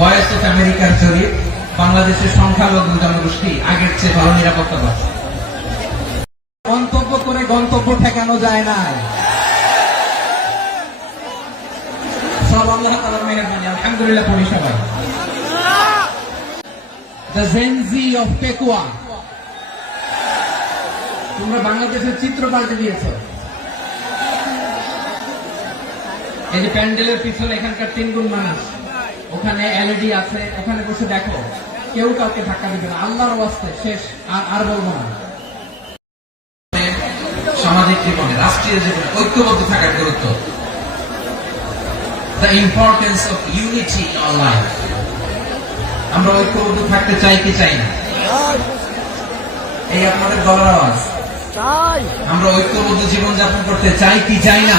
Voice of আমেরিকার জরিপ, বাংলাদেশের সংখ্যালঘু জনগোষ্ঠী আগের চেয়ে ভালো নিরাপত্তা পাচ্ছে। মন্তব্য করে গন্তব্য ঠেকানো যায় না। সব আল্লাহ মেহেরবানি আলহামদুলিল্লাহ দ্য জেনজি অফ পেকুয়া তোমরা বাংলাদেশের চিত্র পাল্টে দিয়েছ। এই যে প্যান্ডেলের পিছনে এখানকার তিন গুণ মানুষ। ওখানে এলইডি আছে ওখানে বসে দেখো। কেউ কাউকে ধাক্কা দিবে না। আল্লাহর ওয়াস্তে শেষ আর আর বলব না। সামাজিক জীবনে রাষ্ট্রীয় জীবনে ঐক্যবদ্ধ থাকার গুরুত্ব। The importance of unity on life আমরা ঐক্যবদ্ধ থাকতে চাই কি চাই না? এই আপনাদের গলার আওয়াজ। আমরা ঐক্যবদ্ধ জীবন যাপন করতে চাই কি চাই না?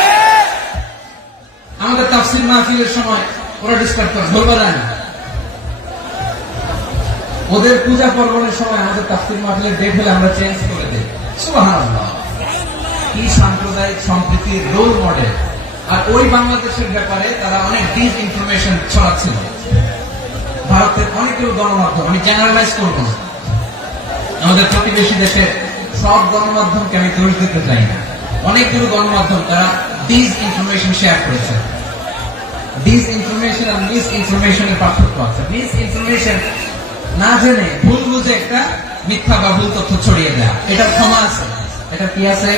আমাদের তাফসির মাহফিলের সময় ওরা ডিস্টার্ব করে বলব না। ওদের পূজা পর্বণের সময় আমাদের তাফসির মাহফিলের ডেট হলে আমরা চেঞ্জ করে দিই। সুবহানাল্লাহ। কি সাম্প্রদায়িক সম্প্রীতির রোল মডেল আর ওই বাংলাদেশের ব্যাপারে তারা অনেক ডিস ইনফরমেশন ছড়াচ্ছিল। ভারতের অনেকগুলো গণমাধ্যম, আমি জেনারেলাইজ করব না। আমাদের প্রতিবেশী দেশের সব গণমাধ্যমকে আমি দোষ দিতে চাই না। অনেকগুলো গণমাধ্যম, তারা ডিস ইনফরমেশন শেয়ার করেছে ডিস ইনফরমেশন আর মিস ইনফরমেশনের পার্থক্য আছে মিস না জেনে, ভুল বুঝে একটা মিথ্যা বা ভুল তথ্য ছড়িয়ে দেয়া। এটা ক্ষমা আছে। এটা কি আছে?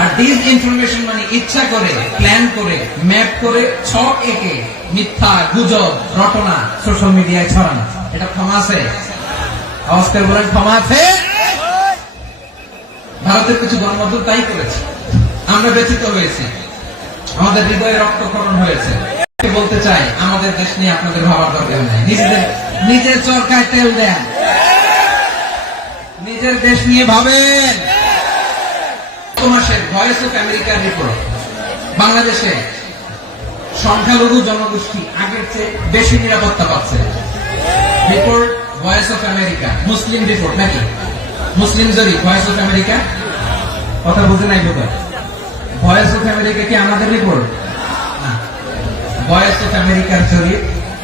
আর ডিস ইনফরমেশন মানে ইচ্ছা করে প্ল্যান করে ম্যাপ করে, ছক এঁকে মিথ্যা, গুজব, রটনা সোশ্যাল মিডিয়ায় ছড়ানো। এটা ক্ষমা আছে? আওয়াজ বলেন, ক্ষমা আছে? ভারতের কিছু গণমাধ্যম তাই করেছে। আমরা ব্যথিত হয়েছি। আমাদের হৃদয়ে রক্তক্ষরণ হয়েছে। বলতে চাই, আমাদের দেশ নিয়ে আপনাদের ভাবার দরকার নাই। নিজেদের, নিজের চরকায় তেল দেন। নিজের দেশ নিয়ে ভাবেন। মাসের ভয়েস অফ আমেরিকার রিপোর্ট বাংলাদেশে সংখ্যালঘু জনগোষ্ঠী আগের চেয়ে বেশি নিরাপত্তা পাচ্ছে। রিপোর্ট ভয়েস অফ আমেরিকা মুসলিম রিপোর্ট নাকি? মুসলিম জরি ভয়েস অফ আমেরিকা কথা বুঝে নাই বোধ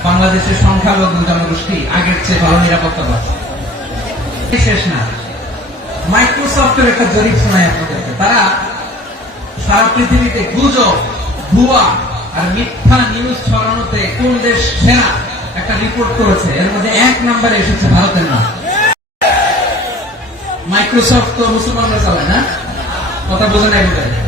বাংলাদেশের সংখ্যালঘু জনগোষ্ঠী আগের চেয়ে ভালো নিরাপত্তা পাচ্ছে শেষ না। মাইক্রোসফটের একটা জরিপ শোনায় আপনাদেরকে। তারা সারা পৃথিবীতে গুজব, ভুয়া আর মিথ্যা নিউজ ছড়ানোতে কোন দেশ সেরা একটা রিপোর্ট করেছে? এর মধ্যে এক নম্বরে এসেছে ভারতের নাম। মাইক্রোসফট তো মুসলমানরা চালায় না? কথা বোঝা নাই বোধ